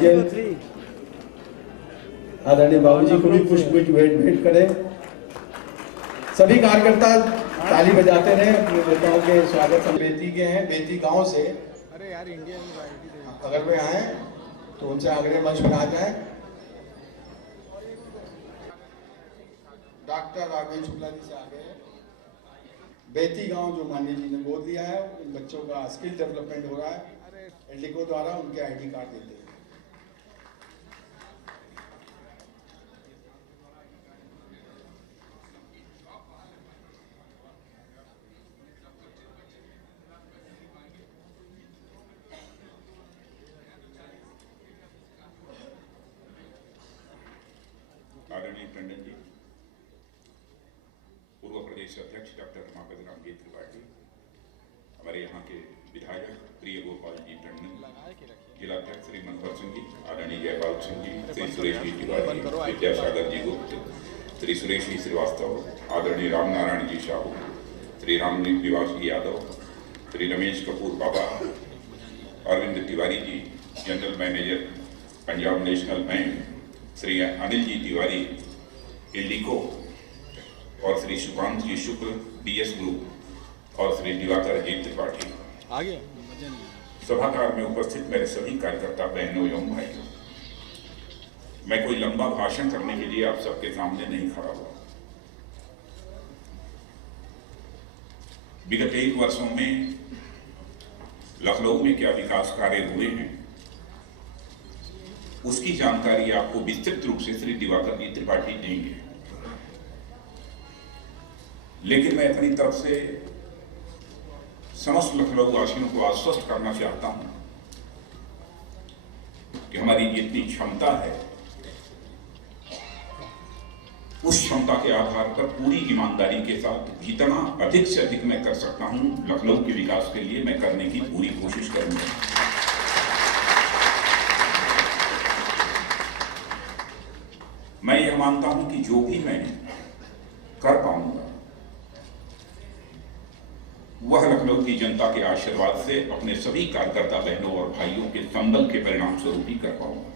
भाग्य आदरणीय बाबूजी को भी पुष्प भेंट करें। सभी कार्यकर्ता ताली बजाते रहे अपने नेताओं के स्वागत। हम बेती के हैं, बेती गांव से। अरे यार इंडिया में अगर वे आए तो उनसे आगे मंच पर आ जाए। डॉक्टर राघवेंद्र शुक्ला जी से आगे बेती गांव जो माननीय जी ने गोद लिया है, उन बच्चों का स्किल डेवलपमेंट हो रहा है। एल्डिको द्वारा उनके आईडी कार्ड देते हैं। आदरणीय टंडन जी, पूर्व प्रदेश अध्यक्ष डॉक्टर रमापति राम जी त्रिपाठी, हमारे यहाँ के विधायक प्रिय गोपाल जी टंडन, जिलाध्यक्ष श्री मनोहर सिंह जी, आदरणीय जयपाल सिंह जी, श्री सुरेश जी तिवारी, विद्यासागर जी गुप्त, श्री सुरेश जी श्रीवास्तव, आदरणीय Ram Narayan ji Sahu, Shri Ram Niwas ji Yadav, Shri Ramesh Kapoor Baba, Arvind Tiwari ji, general manager Punjab National Bank, Shri Anil ji Tiwari Eldeco और श्री सुकांत जी शुक्ल डीएस ग्रुप और श्री दिवाकर जी त्रिपाठी, आगे सभागार में उपस्थित मेरे सभी कार्यकर्ता बहनों एवं भाइयों, मैं कोई लंबा भाषण करने के लिए आप सबके सामने नहीं खड़ा हुआ। विगत 1 वर्षों में लखनऊ में क्या विकास कार्य हुए हैं उसकी जानकारी आपको विस्तृत रूप से श्री दिवाकर जी त्रिपाठी देंगे, लेकिन मैं अपनी तरफ से समस्त लखनऊ वासियों को आश्वस्त करना चाहता हूं कि हमारी जितनी क्षमता है उस क्षमता के आधार पर पूरी ईमानदारी के साथ जितना अधिक से अधिक मैं कर सकता हूं लखनऊ के विकास के लिए मैं करने की पूरी कोशिश करूंगा। मैं यह मानता हूं कि जो भी मैं कर पाऊंगा वह लखनऊ की जनता के आशीर्वाद से अपने सभी कार्यकर्ता बहनों और भाइयों के संबल के परिणाम स्वरूप ही कर पाऊंगा।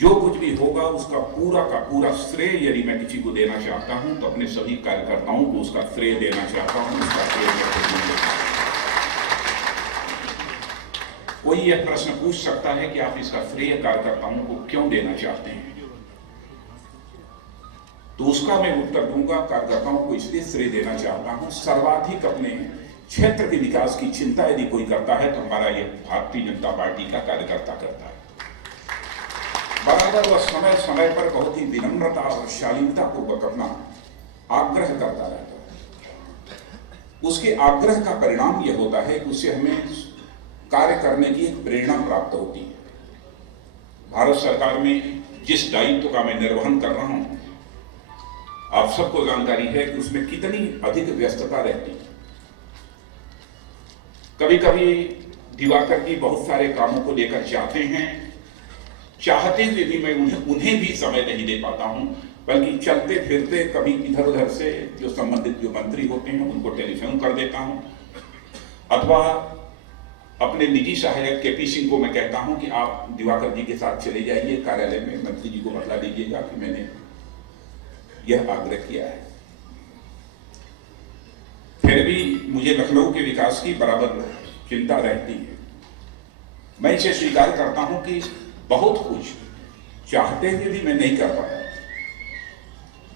जो कुछ भी होगा उसका पूरा का पूरा श्रेय यदि मैं किसी को देना चाहता हूं तो अपने सभी कार्यकर्ताओं को उसका श्रेय देना चाहता हूं। उसका श्रेय कोई यह प्रश्न पूछ सकता है कि आप इसका श्रेय कार्यकर्ताओं को क्यों देना चाहते हैं, तो उसका मैं उत्तर दूंगा। कार्यकर्ताओं को इसलिए श्रेय देना चाहता हूं, सर्वाधिक अपने क्षेत्र के विकास की चिंता यदि कोई करता है तो हमारा यह भारतीय जनता पार्टी का कार्यकर्ता करता है। बराबर वह समय समय पर बहुत ही विनम्रता और शालीनता पूर्वक अपना आग्रह करता रहता है। उसके आग्रह का परिणाम यह होता है कि उससे हमें कार्य करने की एक प्रेरणा प्राप्त होती है। भारत सरकार में जिस दायित्व का मैं निर्वहन कर रहा हूं, आप सबको जानकारी है कि उसमें कितनी अधिक व्यस्तता रहती है। कभी कभी दिवाकर जी बहुत सारे कामों को लेकर चाहते हैं, चाहते हुए भी मैं उन्हें भी समय नहीं दे पाता हूं, बल्कि चलते फिरते कभी इधर उधर से जो संबंधित जो मंत्री होते हैं उनको टेलीफोन कर देता हूं, अथवा अपने निजी सहायक केपी सिंह को मैं कहता हूं कि आप दिवाकर जी के साथ चले जाइए कार्यालय में, मंत्री जी को बता दीजिएगा कि मैंने यह आग्रह किया है। फिर भी मुझे लखनऊ के विकास की बराबर चिंता रहती है। मैं इसे स्वीकार करता हूं कि बहुत कुछ चाहते हुए भी मैं नहीं कर पाया।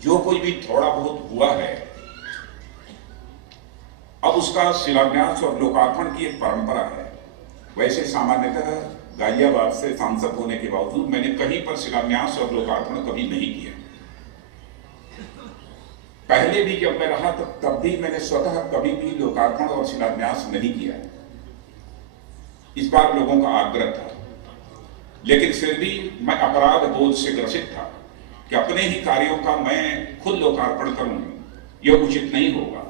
जो कुछ भी थोड़ा बहुत हुआ है, अब उसका शिलान्यास और लोकार्पण की एक परंपरा है। वैसे सामान्यतः गाजियाबाद से सांसद होने के बावजूद मैंने कहीं पर शिलान्यास और लोकार्पण कभी नहीं किया। पहले भी जब मैं रहा तब भी मैंने स्वतः कभी भी लोकार्पण और शिलान्यास नहीं किया। इस बार लोगों का आग्रह था, लेकिन फिर भी मैं अपराध बोध से ग्रसित था कि अपने ही कार्यों का मैं खुद लोकार्पण करूं, यह उचित नहीं होगा।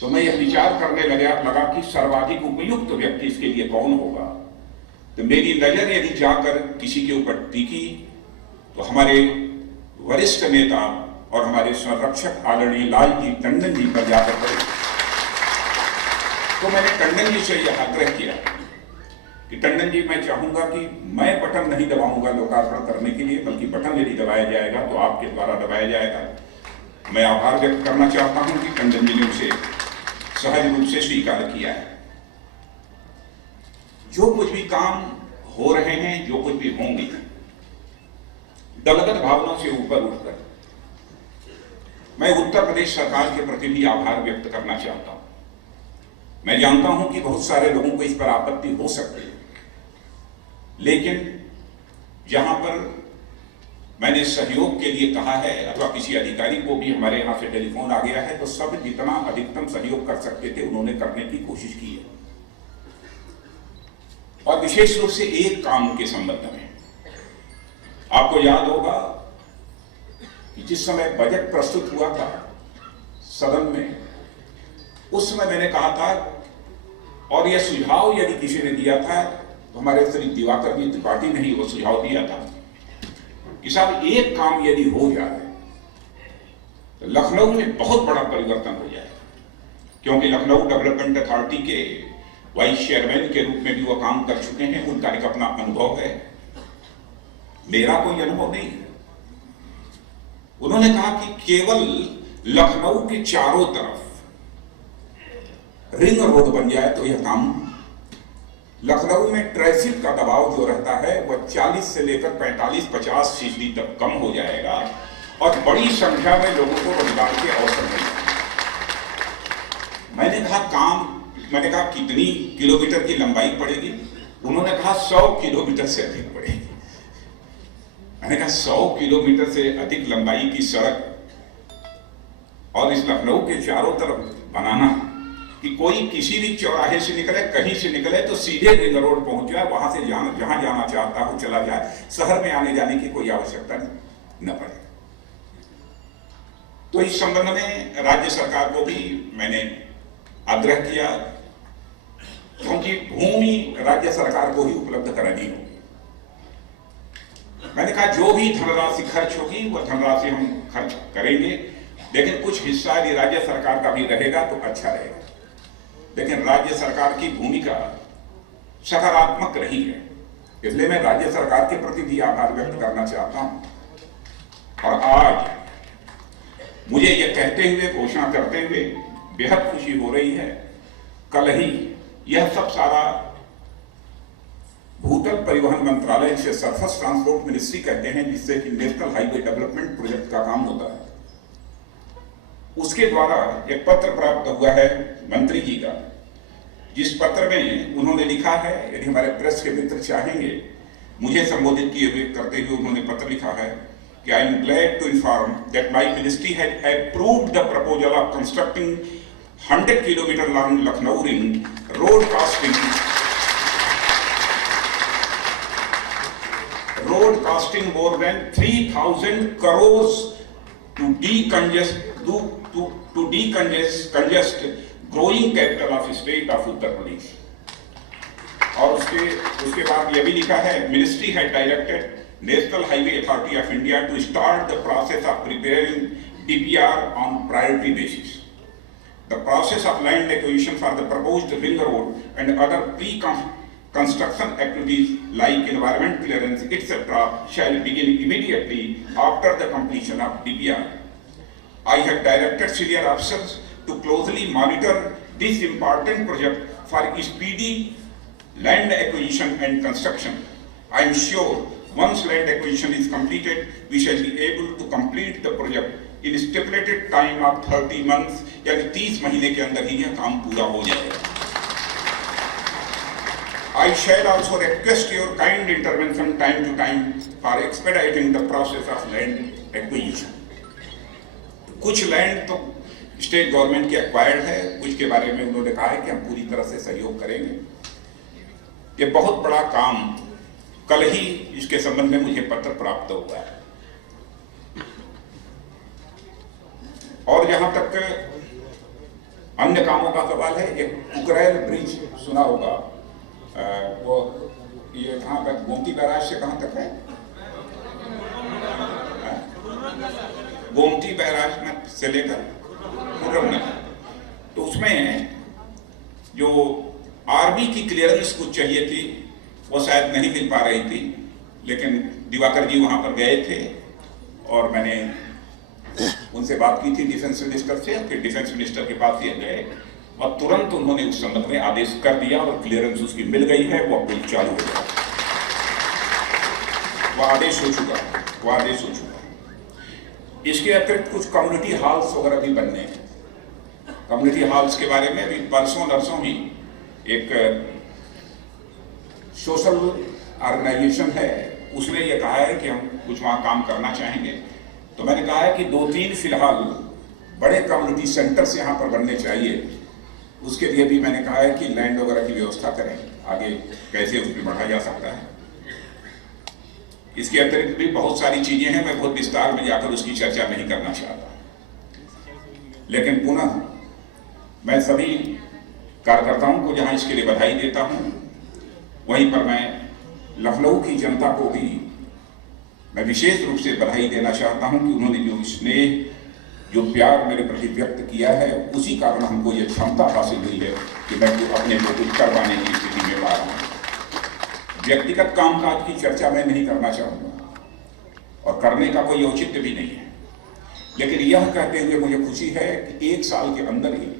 तो मैं यह विचार करने लगा कि सर्वाधिक उपयुक्त व्यक्ति इसके लिए कौन होगा। तो मेरी नजर यदि जाकर किसी के ऊपर टिकी तो हमारे वरिष्ठ नेता और हमारे संरक्षक आदरणीय लालजी टंडन जी पर जाकर तो मैंने टंडन जी से यह आग्रह किया कि टंडन जी, मैं चाहूंगा कि मैं बटन नहीं दबाऊंगा लोकार्पण करने के लिए, बल्कि बटन यदि दबाया जाएगा तो आपके द्वारा दबाया जाएगा। मैं आभार व्यक्त करना चाहता हूं कि टंडन जी ने उसे सहज रूप से स्वीकार किया है। जो कुछ भी काम हो रहे हैं, जो कुछ भी होंगे, दलगत भावनाओं से ऊपर उठकर मैं उत्तर प्रदेश सरकार के प्रति भी आभार व्यक्त करना चाहता हूं। मैं जानता हूं कि बहुत सारे लोगों को इस पर आपत्ति हो सकती है, लेकिन जहां पर मैंने सहयोग के लिए कहा है अथवा किसी अधिकारी को भी हमारे यहां से टेलीफोन आ गया है, तो सब जितना अधिकतम सहयोग कर सकते थे उन्होंने करने की कोशिश की है। और विशेष रूप से एक काम के संबंध में आपको याद होगा कि जिस समय बजट प्रस्तुत हुआ था सदन में, उस समय मैंने कहा था, और यह सुझाव यदि किसी ने दिया था तो हमारे श्री दिवाकर जी त्रिपाठी ने ही वो सुझाव दिया था कि साहब एक काम यदि हो जाए तो लखनऊ में बहुत बड़ा परिवर्तन हो जाए, क्योंकि लखनऊ डेवलपमेंट अथॉरिटी के वाइस चेयरमैन के रूप में भी वो काम कर चुके हैं, उनका एक अपना अनुभव है, मेरा कोई अनुभव नहीं है। उन्होंने कहा कि केवल लखनऊ के चारों तरफ रिंग रोड बन जाए तो यह काम, लखनऊ में ट्रैफिक का दबाव जो रहता है वह 40 से लेकर 45-50% तक कम हो जाएगा और बड़ी संख्या में लोगों को रोजगार के अवसर मिलेंगे। मैंने कहा कितनी किलोमीटर की लंबाई पड़ेगी? उन्होंने कहा 100 किलोमीटर से अधिक पड़ेगी। मैंने कहा 100 किलोमीटर से अधिक लंबाई की सड़क और इस लखनऊ के चारों तरफ बनाना कि कोई किसी भी चौराहे से निकले, कहीं से निकले तो सीधे रिंग रोड पहुंच जाए, वहां से जहां जाना चाहता हो चला जाए, शहर में आने जाने की कोई आवश्यकता न पड़े। तो इस संबंध में राज्य सरकार को भी मैंने आग्रह किया, क्योंकि भूमि राज्य सरकार को ही उपलब्ध करानी होगी। मैंने कहा जो भी धनराशि खर्च होगी वह धनराशि हम खर्च करेंगे, लेकिन कुछ हिस्सा यदि राज्य सरकार का भी रहेगा तो अच्छा रहेगा। लेकिन राज्य सरकार की भूमिका सकारात्मक रही है, इसलिए मैं राज्य सरकार के प्रति भी आभार व्यक्त करना चाहता हूं। और आज मुझे यह कहते हुए, घोषणा करते हुए बेहद खुशी हो रही है, कल ही यह सब सारा भूतल परिवहन मंत्रालय से सरफेस ट्रांसपोर्ट मिनिस्ट्री कहते हैं, जिससे कि नेशनल हाईवे डेवलपमेंट प्रोजेक्ट का काम होता है, उसके द्वारा एक पत्र प्राप्त हुआ है मंत्री जी का, जिस पत्र में उन्होंने लिखा है, यदि हमारे प्रेस के मित्र चाहेंगे, मुझे संबोधित किए हुए करते हुए उन्होंने पत्र लिखा है कि I am glad to inform that my ministry has approved the proposal of constructing 100 kilometre long Lucknow ring road costing more than 3,000 crores to decongest growing capital of state of Uttar Pradesh। और उसके बाद यह भी लिखा है, ministry had directed National Highway Authority of India to start the process of preparing DPR on priority basis. The process of land acquisition for the proposed ring road and other pre-construction activities like environment clearance, etc. shall begin immediately after the completion of DPR. I have directed senior officers to closely monitor this important project for speedy land acquisition and construction. I am sure once land acquisition is completed, we shall be able to complete the project in stipulated time of 30 months, यानी 30 महीने के अंदर ही यह काम पूरा हो जाएगा। I shall also request your kind intervention time to time for expediting the process of land acquisition. कुछ लैंड तो स्टेट गवर्नमेंट की एक्वायर्ड है, कुछ के बारे में उन्होंने कहा है कि हम पूरी तरह से सहयोग करेंगे। ये बहुत बड़ा काम, कल ही इसके संबंध में मुझे पत्र प्राप्त हुआ है। और जहां तक अन्य कामों का सवाल है, एक उकरैल ब्रिज सुना होगा, वो ये कहां तक, गोमती बैराज से कहां तक है? गोमती बैराज में से लेकर मुरमनगर, तो उसमें जो आर्मी की क्लियरेंस कुछ चाहिए थी वो शायद नहीं मिल पा रही थी, लेकिन दिवाकर जी वहाँ पर गए थे और मैंने उनसे बात की थी डिफेंस मिनिस्टर से। फिर डिफेंस मिनिस्टर के पास ये गए और तुरंत उन्होंने उस संबंध में आदेश कर दिया और क्लियरेंस उसकी मिल गई है, वो बिल चालू हो गया, वो आदेश हो चुका। इसके अतिरिक्त कुछ कम्युनिटी हॉल्स वगैरह भी बनने हैं। कम्युनिटी हॉल्स के बारे में भी परसों नरसों ही एक सोशल ऑर्गेनाइजेशन है, उसने ये कहा है कि हम कुछ वहाँ काम करना चाहेंगे। तो मैंने कहा है कि 2-3 फिलहाल बड़े कम्युनिटी सेंटर्स यहाँ पर बनने चाहिए। उसके लिए भी मैंने कहा है कि लैंड वगैरह की व्यवस्था करें, आगे कैसे उसमें बढ़ाया जा सकता है। इसके अतिरिक्त भी बहुत सारी चीजें हैं, मैं बहुत विस्तार में जाकर उसकी चर्चा नहीं करना चाहता, लेकिन पुनः मैं सभी कार्यकर्ताओं को जहां इसके लिए बधाई देता हूं, वहीं पर मैं लखनऊ की जनता को भी मैं विशेष रूप से बधाई देना चाहता हूं कि उन्होंने जो स्नेह, जो प्यार मेरे प्रति व्यक्त किया है, उसी कारण हमको ये क्षमता हासिल हुई है कि मैं अपने को कुछ कर पाने की स्थिति में पा रहा हूँ। व्यक्तिगत कामकाज की चर्चा मैं नहीं करना चाहूँगा और करने का कोई औचित्य भी नहीं है, लेकिन यह कहते हुए मुझे खुशी है कि 1 साल के अंदर ही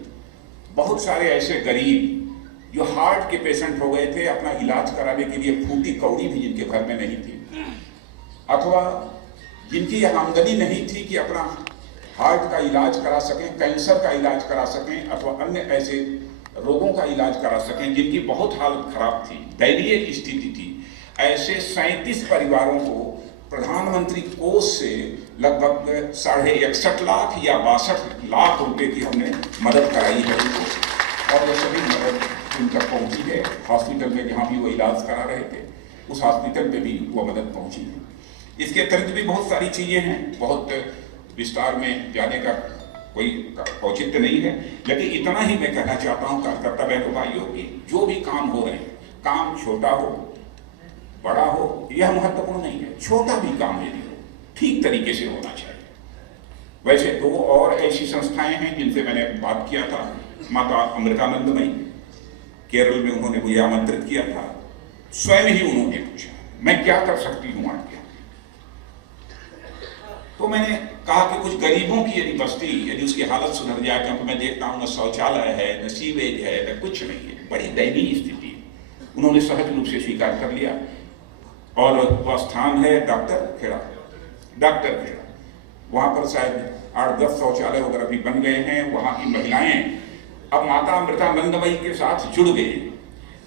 बहुत सारे ऐसे गरीब जो हार्ट के पेशेंट हो गए थे, अपना इलाज कराने के लिए फूटी कौड़ी भी जिनके घर में नहीं थी, अथवा जिनकी यह आमदनी नहीं थी कि अपना हार्ट का इलाज करा सकें, कैंसर का इलाज करा सकें, अथवा अन्य ऐसे रोगों का इलाज करा सकें जिनकी बहुत हालत खराब थी, दयनीय स्थिति थी, ऐसे 37 परिवारों को प्रधानमंत्री कोष से लगभग 61.5 लाख या 62 लाख रुपए की हमने मदद कराई है उनको, और वह सभी मदद उन तक पहुंची है। हॉस्पिटल में जहाँ भी वो इलाज करा रहे थे, उस हॉस्पिटल में भी वो मदद पहुंची है। इसके अतिरिक्त भी बहुत सारी चीजें हैं, बहुत विस्तार में जाने का कोई औचित्य नहीं है, लेकिन इतना ही मैं कहना चाहता हूँ कार्यकर्ता बहनों भाइयों की, जो भी काम हो रहे हैं, काम छोटा हो बड़ा हो यह महत्वपूर्ण नहीं है, छोटा भी काम यदि हो ठीक तरीके से होना चाहिए। वैसे 2 और ऐसी संस्थाएं हैं जिनसे मैंने बात किया था। माता अमृतानंदमयी, केरल में उन्होंने मुझे आमंत्रित किया था, स्वयं ही उन्होंने पूछा मैं क्या कर सकती हूँ आज्ञा। तो मैंने कहा कि कुछ गरीबों की यदि बस्ती, यदि उसकी हालत सुधर जाए, क्योंकि मैं देखता हूँ न शौचालय है, न सीवेज है, न कुछ नहीं है, बड़ी दयनीय स्थिति है। उन्होंने सहज रूप से स्वीकार कर लिया और वह स्थान है डॉक्टर खेड़ा, वहाँ पर शायद 8-10 शौचालय वगैरह भी बन गए हैं। वहाँ की महिलाएं अब माता अमृतानंदमयी के साथ जुड़ गई।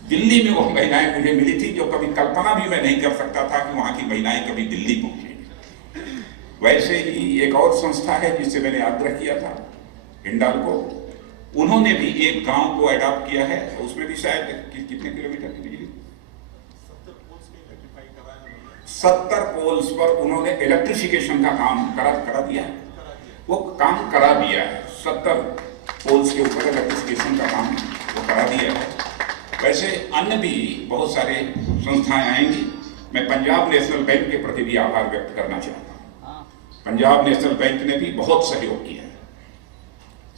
दिल्ली में वह महिलाएं मुझे मिली थी जो कभी कल्पना भी मैं नहीं कर सकता था कि वहाँ की महिलाएं कभी दिल्ली पहुंचे। वैसे ही एक और संस्था है जिससे मैंने आग्रह किया था, हिंडाल्को, उन्होंने भी एक गांव को अडॉप्ट किया है, उसमें भी शायद कितने किलोमीटर की बिजली, 70 पोल्स पर उन्होंने इलेक्ट्रिफिकेशन का काम करा दिया है। वो काम करा दिया है, 70 पोल्स के ऊपर इलेक्ट्रिफिकेशन का काम वो करा दिया है। वैसे अन्य भी बहुत सारे संस्थाएं आएंगी। मैं पंजाब नेशनल बैंक के प्रति भी आभार व्यक्त करना चाहता हूँ। पंजाब नेशनल बैंक ने भी बहुत सहयोग किया है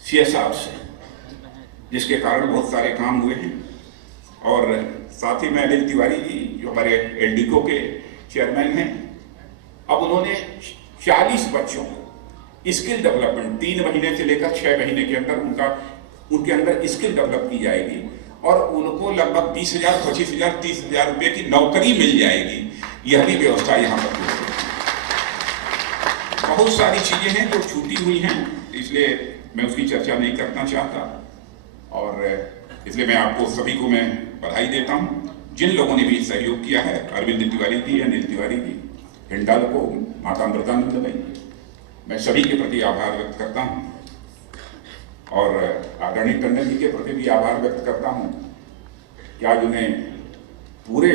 CSR से, जिसके कारण बहुत सारे काम हुए हैं। और साथ ही में अनिल तिवारी जी जो हमारे एलडीको के चेयरमैन हैं, अब उन्होंने 40 बच्चों को स्किल डेवलपमेंट 3 महीने से लेकर 6 महीने के अंदर उनके अंदर स्किल डेवलप की जाएगी और उनको लगभग 20,000, 25,000, 30,000 रुपये की नौकरी मिल जाएगी। यह भी व्यवस्था यहाँ पर है। बहुत सारी चीजें हैं जो छूटी हुई हैं, इसलिए मैं उसकी चर्चा नहीं करना चाहता और इसलिए मैं आपको सभी को मैं बधाई देता हूं जिन लोगों ने भी सहयोग किया है, अरविंद तिवारी जी, अनिल तिवारी जी, हिंडाल्को, माता अमृतानंदमयी, मैं सभी के प्रति आभार व्यक्त करता हूं और आदरणीय टंडन जी के प्रति भी आभार व्यक्त करता हूं कि आज उन्हें पूरे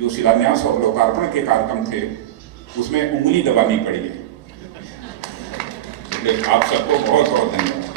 जो शिलान्यास और लोकार्पण के कार्यक्रम थे उसमें उंगली दबानी पड़ी है। आप सबको बहुत बहुत धन्यवाद।